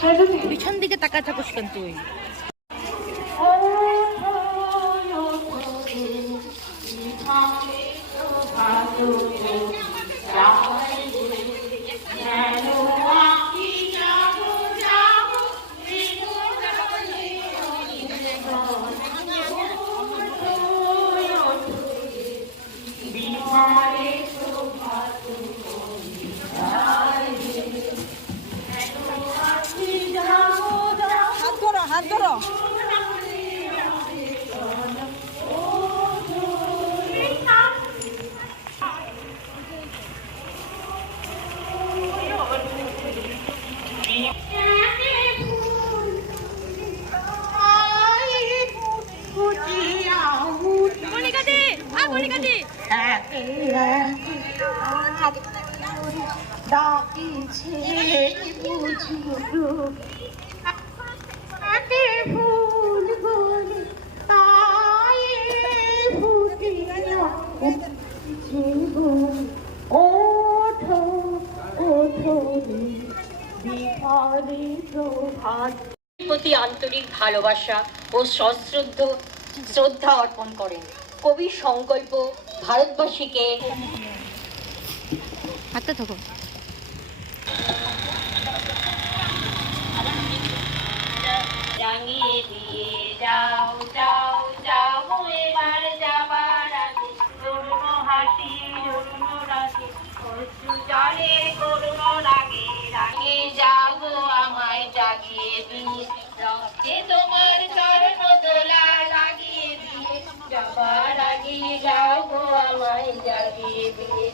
পিছন দিকে তাকা থাকুস কেন তুই? হাত ধরো। প্রতি আন্তরিক ভালোবাসা ও শ্রদ্ধা অর্পণ করেন। কবির সংকল্প ভারতবাসীকে হাতে থাকো। জানিয়ে দিয়ে যাও যাও যাও এবার যাবার আগে করুণ হাসি করুণ রাগে অশ্রু জলে করুণ রাগে রাগে যাও আমায় জাগিয়ে দিয়ে রক্তে তোমার চরণ দোলা লাগিয়ে দিয়ে যাবার আগে যাও আমায় জাগিয়ে দিয়ে